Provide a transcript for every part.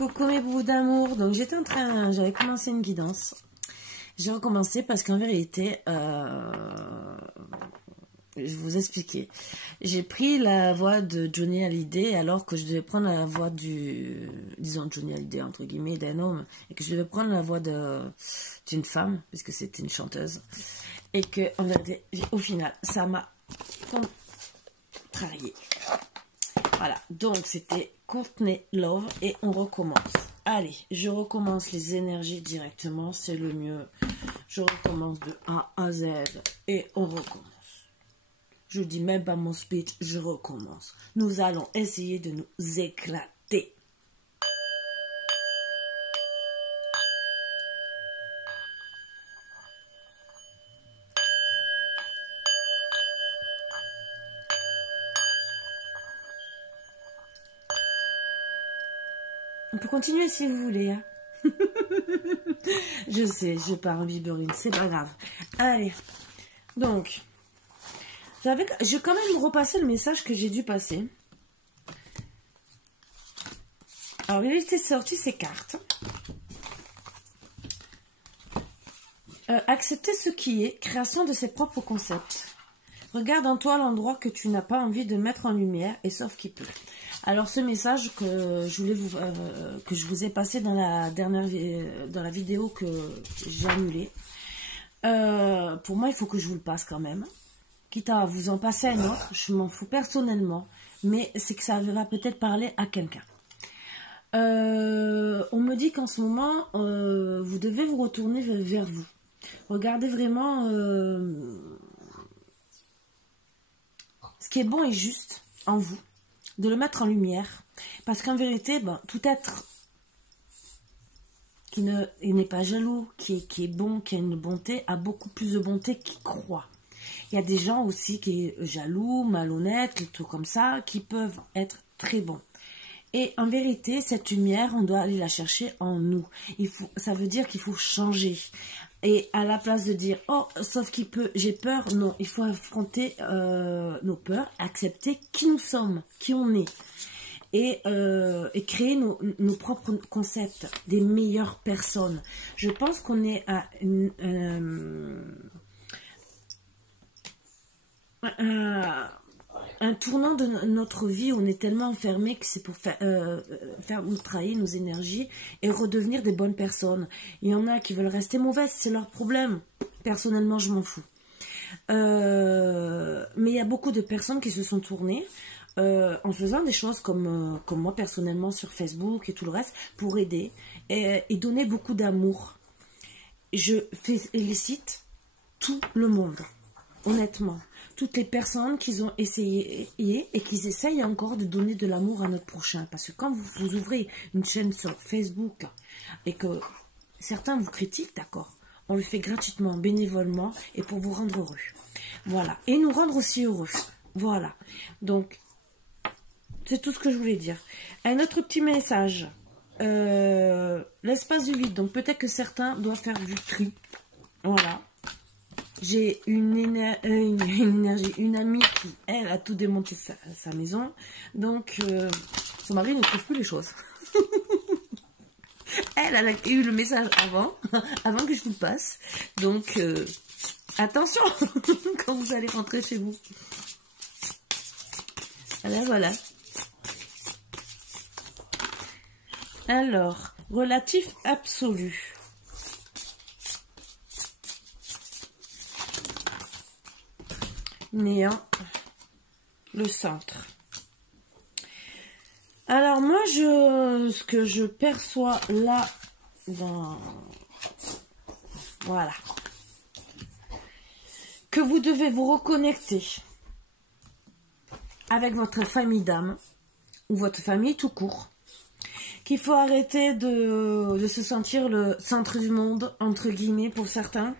Coucou mes bouts d'amour. Donc j'avais commencé une guidance. J'ai recommencé parce qu'en vérité, je vais vous expliquer. J'ai pris la voix de Johnny Hallyday alors que je devais prendre la voix disons Johnny Hallyday entre guillemets, d'un homme, et que je devais prendre la voix d'une femme, puisque c'était une chanteuse. Et que, en vérité, au final, ça m'a contrarié. Voilà, donc c'était Courtney Love et on recommence. Allez, je recommence les énergies directement, c'est le mieux. Je recommence de A à Z et on recommence. Je dis même pas mon speech, je recommence. Nous allons essayer de nous éclater. On peut continuer si vous voulez. Hein. Je sais, je pars en biberine, c'est pas grave. Allez, donc, j'ai quand même repassé le message que j'ai dû passer. Alors, il était sorti ces cartes. Accepter ce qui est, création de ses propres concepts. Regarde en toi l'endroit que tu n'as pas envie de mettre en lumière, et sauf qui peut. Alors ce message que je vous ai passé dans la vidéo que j'ai annulée, pour moi il faut que je vous le passe quand même. Quitte à vous en passer un autre, je m'en fous personnellement, mais c'est que ça va peut-être parler à quelqu'un. On me dit qu'en ce moment, vous devez vous retourner vers vous. Regardez vraiment ce qui est bon et juste en vous, de le mettre en lumière, parce qu'en vérité, tout être qui n'est pas jaloux, qui est bon, qui a une bonté, a beaucoup plus de bonté qu'il croit. Il y a des gens aussi qui sont jaloux, malhonnêtes, des trucs comme ça, qui peuvent être très bons. Et en vérité, cette lumière, on doit aller la chercher en nous. Ça veut dire qu'il faut changer. Et à la place de dire, oh, sauf qu'il peut, j'ai peur, non, il faut affronter nos peurs, accepter qui nous sommes, qui on est. Et créer nos propres concepts, des meilleures personnes. Je pense qu'on est à un tournant de notre vie où on est tellement enfermé que c'est pour faire nous trahir nos énergies et redevenir des bonnes personnes. Il y en a qui veulent rester mauvaises, c'est leur problème. Personnellement, je m'en fous. Mais il y a beaucoup de personnes qui se sont tournées en faisant des choses comme moi personnellement sur Facebook et tout le reste pour aider et donner beaucoup d'amour. Je félicite tout le monde, honnêtement. Toutes les personnes qui ont essayé et qui essayent encore de donner de l'amour à notre prochain. Parce que quand vous ouvrez une chaîne sur Facebook et que certains vous critiquent, d'accord, on le fait gratuitement, bénévolement et pour vous rendre heureux. Voilà. Et nous rendre aussi heureux. Voilà. Donc, c'est tout ce que je voulais dire. Un autre petit message. L'espace du vide. Donc, peut-être que certains doivent faire du tri. Voilà. J'ai une amie qui, elle, a tout démonté sa maison. Donc, son mari ne trouve plus les choses. Elle a eu le message avant que je vous le passe. Donc, attention quand vous allez rentrer chez vous. Voilà. Alors, relatif absolu. Néant, le centre. Alors moi, ce que je perçois là, voilà, que vous devez vous reconnecter avec votre famille d'âme, ou votre famille tout court, qu'il faut arrêter de se sentir le centre du monde, entre guillemets, pour certains.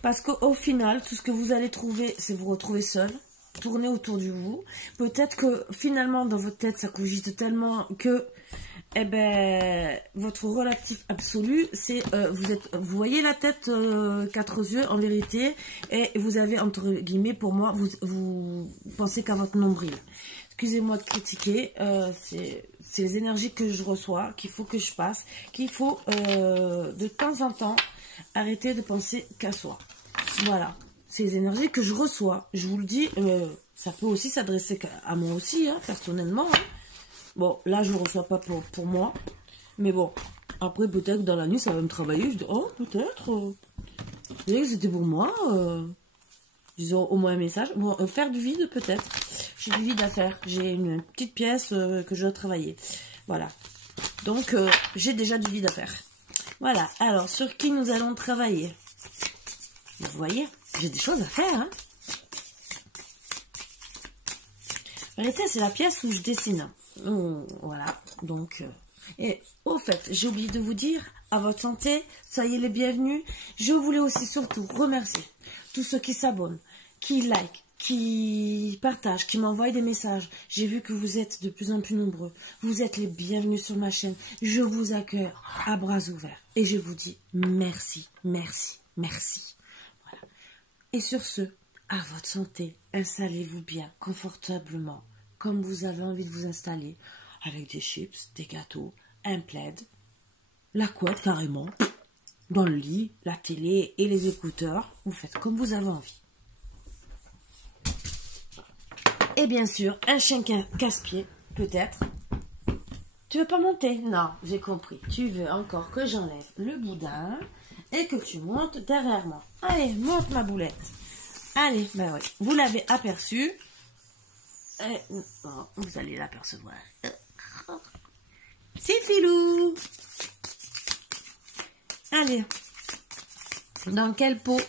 Parce qu'au final, tout ce que vous allez trouver, c'est vous retrouver seul, tourner autour de vous. Peut-être que finalement, dans votre tête, ça cogite tellement que, votre relatif absolu, c'est, vous voyez la tête, quatre yeux, en vérité, et vous avez, entre guillemets, pour moi, vous pensez qu'à votre nombril. excusez-moi de critiquer, c'est les énergies que je reçois, qu'il faut que je passe, qu'il faut de temps en temps arrêter de penser qu'à soi. Voilà, c'est les énergies que je reçois. Je vous le dis, ça peut aussi s'adresser à moi aussi, hein, personnellement. Hein. Bon, là, je ne reçois pas pour moi. Mais bon, après, peut-être dans la nuit, ça va me travailler. Je dis, oh, peut-être. C'était pour moi. Disons au moins un message. Bon, faire du vide, peut-être. J'ai du vide à faire. J'ai une petite pièce que je dois travailler. Voilà. Donc, j'ai déjà du vide à faire. Voilà. Alors, sur qui nous allons travailler? Vous voyez, j'ai des choses à faire. Hein. En réalité, c'est la pièce où je dessine. Voilà. Donc, et au fait, j'ai oublié de vous dire, à votre santé, soyez les bienvenus. Je voulais aussi surtout remercier tous ceux qui s'abonnent, qui like, qui partagent, qui m'envoient des messages. J'ai vu que vous êtes de plus en plus nombreux. Vous êtes les bienvenus sur ma chaîne. Je vous accueille à bras ouverts. Et je vous dis merci, merci, merci. Voilà. Et sur ce, à votre santé, installez-vous bien, confortablement, comme vous avez envie de vous installer, avec des chips, des gâteaux, un plaid, la couette carrément, dans le lit, la télé et les écouteurs. Vous faites comme vous avez envie. Et bien sûr, un chien casse-pied, peut-être. Tu veux pas monter? Non, j'ai compris. Tu veux encore que j'enlève le boudin et que tu montes derrière moi. Allez, monte ma boulette. Allez, ben oui, vous l'avez aperçu. Vous allez l'apercevoir. C'est Filou. Allez, dans quelle peau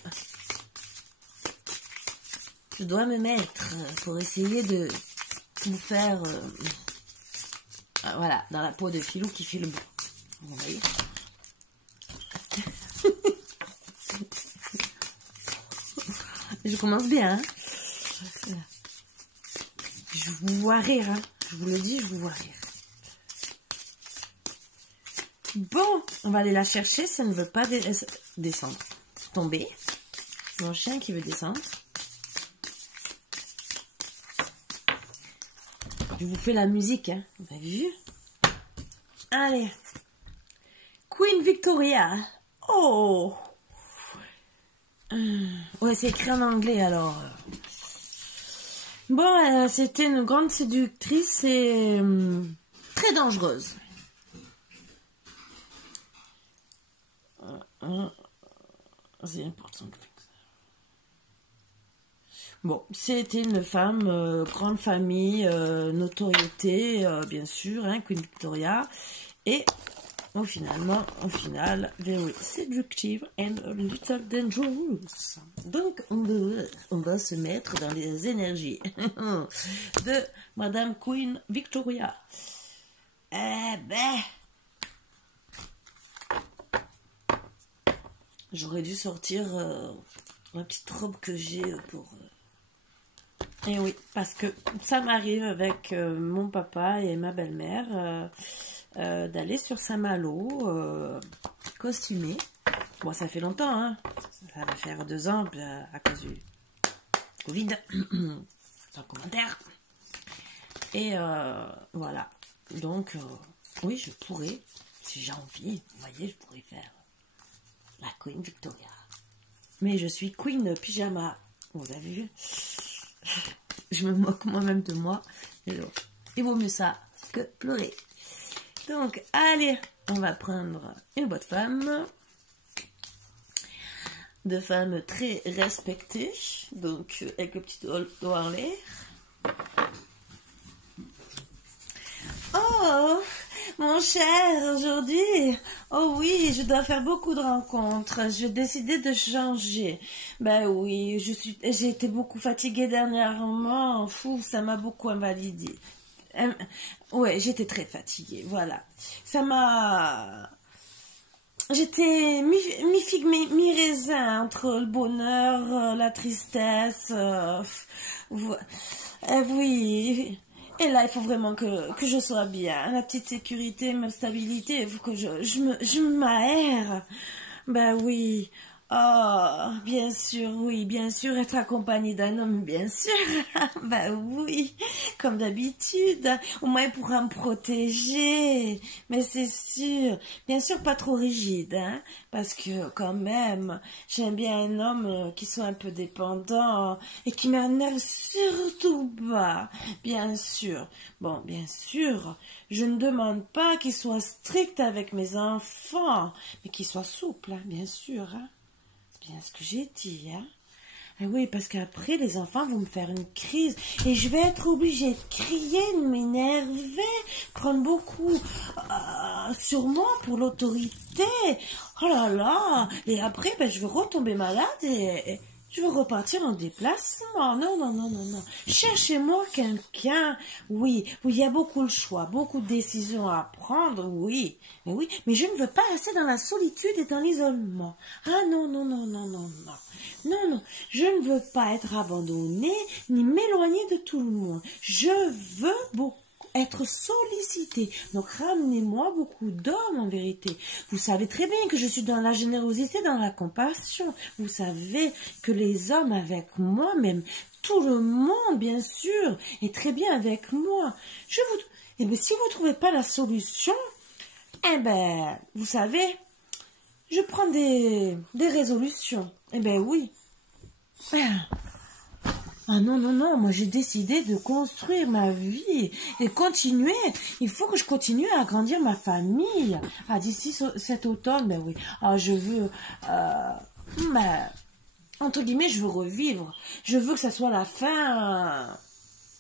je dois me mettre pour essayer de vous faire... voilà, dans la peau de Filou qui fait le bon. Vous voyez. Je commence bien. Hein. Je vous vois rire. Hein. Je vous le dis, je vous vois rire. Bon, on va aller la chercher. Ça ne veut pas descendre. Tomber. Mon chien qui veut descendre. Je vous fais la musique. Hein. Vous avez vu? Allez. Queen Victoria. Oh. Ouais, c'est écrit en anglais alors. Bon, c'était une grande séductrice et très dangereuse. C'est important. Bon, c'était une femme, grande famille, notoriété, bien sûr, hein, Queen Victoria. Et au final, very seductive and a little dangerous. Donc, on va se mettre dans les énergies de Madame Queen Victoria. Eh ben, j'aurais dû sortir la petite robe que j'ai pour... Et oui, parce que ça m'arrive avec mon papa et ma belle-mère d'aller sur Saint-Malo costumé. Bon, ça fait longtemps, hein. Ça va faire 2 ans à cause du Covid. Sans commentaire. Et voilà. Donc, oui, je pourrais, si j'ai envie, vous voyez, je pourrais faire la Queen Victoria. Mais je suis Queen Pyjama. Vous avez vu? Je me moque moi-même de moi. Mais bon, il vaut mieux ça que pleurer. Donc, allez, on va prendre une boîte femme. De femmes très respectées. Donc, avec le petit doigt en l'air. Oh, mon cher, aujourd'hui, oh oui, je dois faire beaucoup de rencontres. J'ai décidé de changer. Ben oui, j'ai été beaucoup fatiguée dernièrement. Fou, ça m'a beaucoup invalidée. Ouais, j'étais très fatiguée, voilà. Ça m'a... J'étais mi-figue, mi-raisin entre le bonheur, la tristesse. Oui... Et là, il faut vraiment que je sois bien. La petite sécurité, ma stabilité, il faut que je m'aère. Ben oui. Oh, bien sûr, oui, bien sûr, être accompagné d'un homme, bien sûr. Bah oui, comme d'habitude. Au moins, il pourra me protéger. Mais c'est sûr. Bien sûr, pas trop rigide, hein. Parce que, quand même, j'aime bien un homme qui soit un peu dépendant et qui m'énerve surtout pas. Bien sûr. Bon, bien sûr, je ne demande pas qu'il soit strict avec mes enfants, mais qu'il soit souple, hein, bien sûr, hein. Bien ce que j'ai dit, hein. Ah oui, parce qu'après, les enfants vont me faire une crise et je vais être obligée de crier, de m'énerver, prendre beaucoup sur moi pour l'autorité. Oh là là. Et après, ben, je vais retomber malade et je vais repartir en déplacement. Non, non, non, non, non. Cherchez-moi quelqu'un. Oui, oui, il y a beaucoup de choix, beaucoup de décisions à prendre, oui. Mais oui, mais je ne veux pas rester dans la solitude et dans l'isolement. Ah non, non, non, non, non, non. Non, non, je ne veux pas être abandonnée ni m'éloigner de tout le monde. Je veux beaucoup être sollicitée. Donc ramenez-moi beaucoup d'hommes en vérité. Vous savez très bien que je suis dans la générosité, dans la compassion. Vous savez que les hommes avec moi, même tout le monde bien sûr, est très bien avec moi. Eh bien, si vous ne trouvez pas la solution, eh ben, vous savez, je prends des résolutions. Eh ben oui. Ah non, non, non, moi j'ai décidé de construire ma vie et continuer. Il faut que je continue à agrandir ma famille. Ah, d'ici cet automne, ben oui. Ah, je veux, ben, entre guillemets, je veux revivre. Je veux que ça soit la fin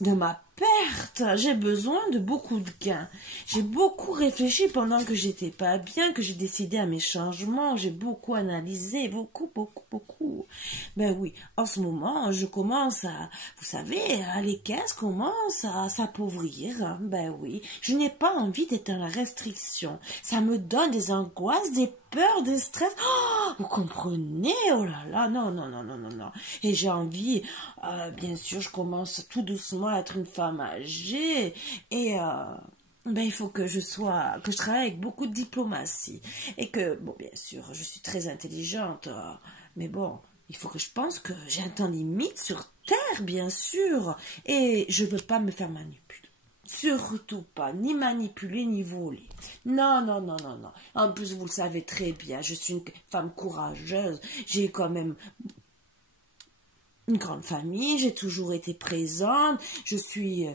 de ma perte. J'ai besoin de beaucoup de gains. J'ai beaucoup réfléchi pendant que j'étais pas bien, que j'ai décidé à mes changements. J'ai beaucoup analysé, beaucoup, beaucoup, beaucoup. Ben oui, en ce moment, je commence à, vous savez, les caisses commencent à s'appauvrir. Ben oui, je n'ai pas envie d'être dans la restriction. Ça me donne des angoisses, des peurs, des stress. Oh, vous comprenez? Oh là là, non, non, non, non, non, non. Et j'ai envie, bien sûr, je commence tout doucement à être une femme âgée et ben, il faut que je travaille avec beaucoup de diplomatie et que, bon, bien sûr, je suis très intelligente, mais bon, il faut que je pense que j'ai un temps limite sur Terre, bien sûr, et je veux pas me faire manipuler. Surtout pas, ni manipuler, ni voler. Non, non, non, non, non. En plus, vous le savez très bien, je suis une femme courageuse. J'ai quand même une grande famille, j'ai toujours été présente. Je suis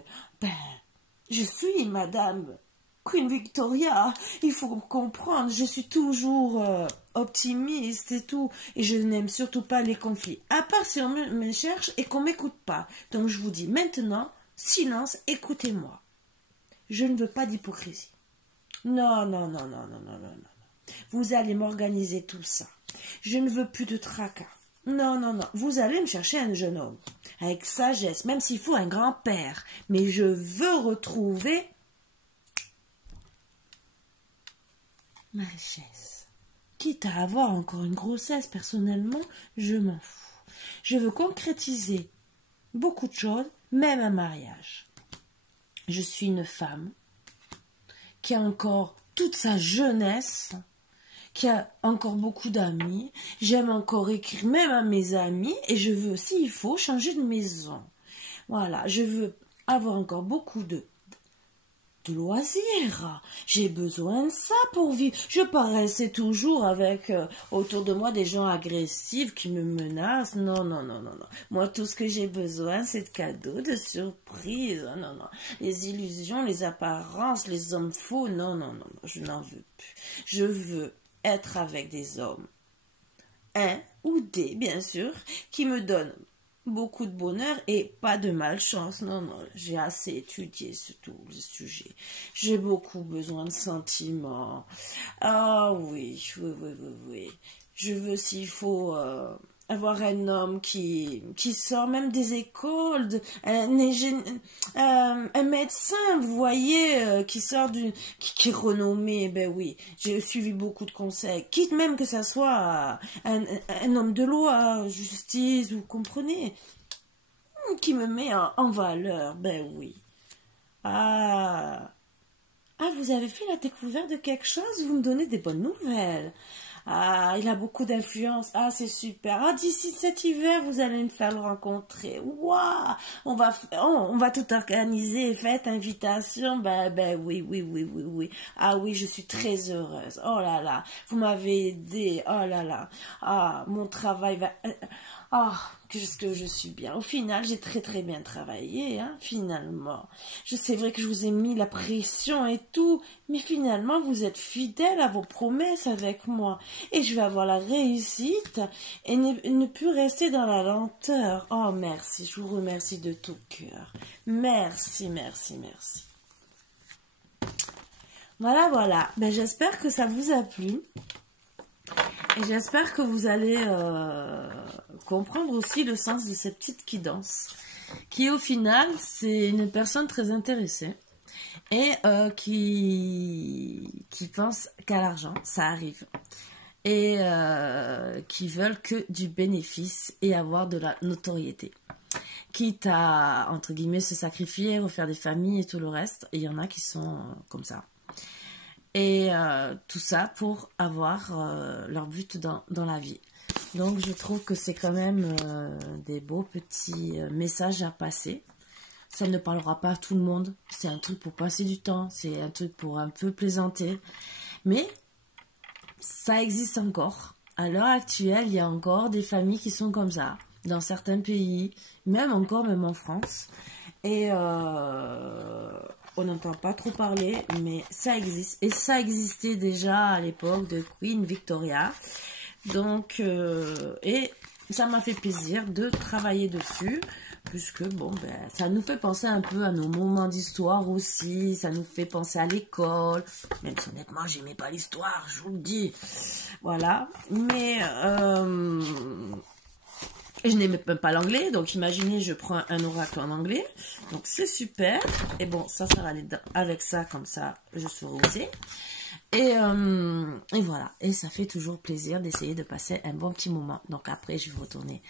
Madame Queen Victoria. Il faut comprendre, je suis toujours optimiste et tout. Et je n'aime surtout pas les conflits. À part si on me cherche et qu'on m'écoute pas. Donc je vous dis maintenant, silence, écoutez-moi. Je ne veux pas d'hypocrisie. Non, non, non, non, non, non, non, non. Vous allez m'organiser tout ça. Je ne veux plus de tracas. Non, non, non. Vous allez me chercher un jeune homme. Avec sagesse, même s'il faut un grand-père. Mais je veux retrouver ma richesse. Quitte à avoir encore une grossesse, personnellement, je m'en fous. Je veux concrétiser beaucoup de choses, même un mariage. Je suis une femme qui a encore toute sa jeunesse, qui a encore beaucoup d'amis. J'aime encore écrire même à mes amis et je veux, s'il faut, changer de maison. Voilà, je veux avoir encore beaucoup de loisirs. J'ai besoin de ça pour vivre. Je paraissais toujours avec autour de moi des gens agressifs qui me menacent. Non, non, non, non, non. Moi, tout ce que j'ai besoin, c'est de cadeaux, de surprises. Non, non. Les illusions, les apparences, les hommes faux. Non, non, non, non. Je n'en veux plus. Je veux être avec des hommes. Un ou des, bien sûr, qui me donnent beaucoup de bonheur et pas de malchance. Non, non, j'ai assez étudié sur tous les sujets. J'ai beaucoup besoin de sentiments. Ah oui, oui, oui, oui, oui. Je veux, s'il faut, avoir un homme qui sort même des écoles, un médecin, vous voyez, qui sort qui est renommé, ben oui, j'ai suivi beaucoup de conseils, quitte même que ça soit un homme de loi, justice, vous comprenez, qui me met en valeur, ben oui. Ah, vous avez fait la découverte de quelque chose, vous me donnez des bonnes nouvelles. Ah, il a beaucoup d'influence. Ah, c'est super. Ah, d'ici cet hiver, vous allez me faire le rencontrer. Waouh! On va tout organiser, fête, invitation. Oui, oui, oui, oui, oui. Ah oui, je suis très heureuse. Oh là là, vous m'avez aidé. Oh là là. Ah, mon travail va... Ah, qu'est-ce que je suis bien. Au final, j'ai très très bien travaillé, hein, finalement. C'est vrai que je vous ai mis la pression et tout, mais finalement, vous êtes fidèle à vos promesses avec moi. Et je vais avoir la réussite et ne plus rester dans la lenteur. Oh, merci, je vous remercie de tout cœur. Merci, merci, merci. Voilà, voilà. Ben, j'espère que ça vous a plu. Et j'espère que vous allez comprendre aussi le sens de cette petite qui danse. Qui au final, c'est une personne très intéressée. Et qui pense qu'à l'argent, ça arrive. Et qui veulent que du bénéfice et avoir de la notoriété. Quitte à, entre guillemets, se sacrifier, refaire des familles et tout le reste. Et il y en a qui sont comme ça. Et tout ça pour avoir leur but dans la vie. Donc je trouve que c'est quand même des beaux petits messages à passer. Ça ne parlera pas à tout le monde. C'est un truc pour passer du temps. C'est un truc pour un peu plaisanter. Mais ça existe encore. À l'heure actuelle, il y a encore des familles qui sont comme ça. Dans certains pays. Même en France. Et on n'entend pas trop parler, mais ça existe. Et ça existait déjà à l'époque de Queen Victoria. Donc, et ça m'a fait plaisir de travailler dessus, puisque, bon, ben, ça nous fait penser un peu à nos moments d'histoire aussi, ça nous fait penser à l'école, même si honnêtement, j'aimais pas l'histoire, je vous le dis. Voilà. Mais, je n'aimais même pas l'anglais, donc imaginez, je prends un oracle en anglais, donc c'est super. Et bon, ça va aller avec ça, comme ça, je saurai où c'est. Et voilà, et ça fait toujours plaisir d'essayer de passer un bon petit moment. Donc après, je vais retourner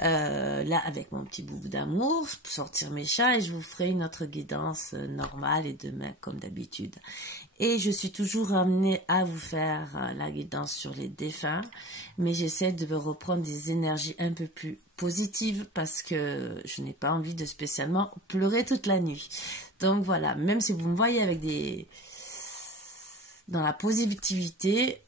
là avec mon petit boubou d'amour, pour sortir mes chats, et je vous ferai une autre guidance normale et demain comme d'habitude. Et je suis toujours amenée à vous faire la guidance sur les défunts, mais j'essaie de me reprendre des énergies un peu plus positives parce que je n'ai pas envie de spécialement pleurer toute la nuit. Donc voilà, même si vous me voyez avec des... dans la positivité,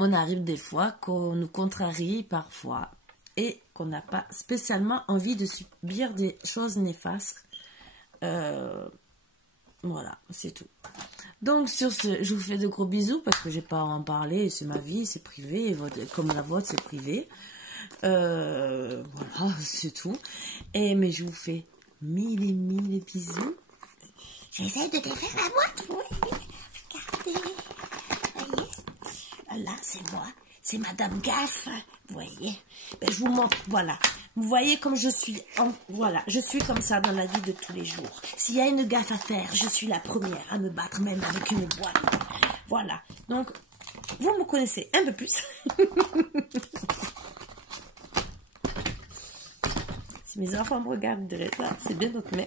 on arrive des fois qu'on nous contrarie parfois et qu'on n'a pas spécialement envie de subir des choses néfastes. Voilà, c'est tout. Donc sur ce, je vous fais de gros bisous parce que j'ai pas à en parler, c'est ma vie, c'est privé, et comme la vôtre c'est privé. Voilà, c'est tout. Mais je vous fais mille bisous. J'essaie de défaire la boîte, oui. Regardez. Voyez. Voilà, c'est moi. C'est Madame Gaffe. Vous voyez. Ben, je vous montre, voilà. Vous voyez comme je suis. Voilà, je suis comme ça dans la vie de tous les jours. S'il y a une gaffe à faire, je suis la première à me battre, même avec une boîte. Voilà. Donc, vous me connaissez un peu plus. Si mes enfants me regardent de là, c'est bien notre mère.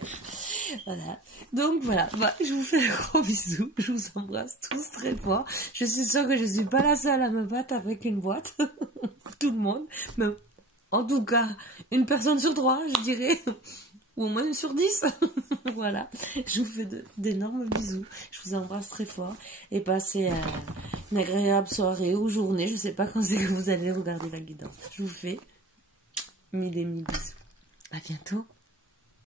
Voilà. Donc voilà, je vous fais un gros bisou. Je vous embrasse tous très fort. Je suis sûre que je suis pas la seule à me battre avec une boîte. Tout le monde. Mais en tout cas, une personne sur 3, je dirais. Ou au moins une sur 10. Voilà. Je vous fais d'énormes bisous. Je vous embrasse très fort. Et passez une agréable soirée ou journée. Je sais pas quand c'est que vous allez regarder la guidance. Je vous fais mille bisous. À bientôt.